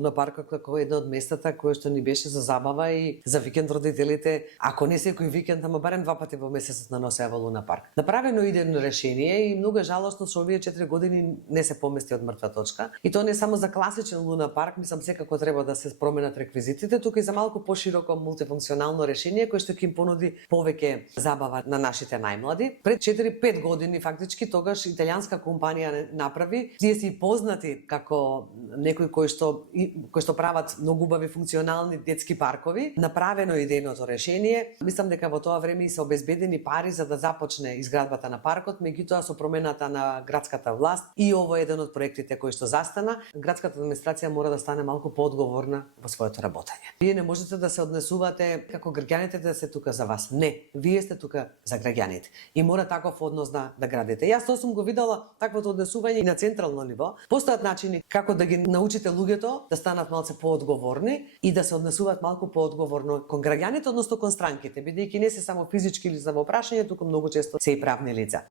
Луна паркот како едно од местата кое што ни беше за забава и за викенд родителите, ако не секој викенд, ама барем 2 пати во месецот на носеа во Луна парк. Направено идејно решение и многу е жалосно што овие 4 години не се помести од мртва точка. И тоа не само за класичен Луна парк, мислам секако треба да се променат реквизитите, тука и за малку пошироко мултифункционално решение кое што ќе им понуди повеќе забава на нашите најмлади. Пред 4-5 години фактички тогаш италијанска компанија направи, тие си познати како некои кои што прават многу убави функционални детски паркови, направено идејното решение. Мислам дека во тоа време и се обезбедени пари за да започне изградбата на паркот, меѓутоа со промената на градската власт и ово е еден од проектите кои што застана, градската администрација мора да стане малку поодговорна во своето работење. Вие не можете да се однесувате како граѓаните да се тука за вас. Не, вие сте тука за граѓаните и мора таков однос да градите. Јас тоа сум го видела таквото однесување и на централно ниво. Постојат начини како да ги научите луѓето да станат малце поодговорни и да се однесуваат малку поодговорно кон граѓаните, односно кон странките, бидејќи не се само физички лица во прашање, туку многу често се и правни лица.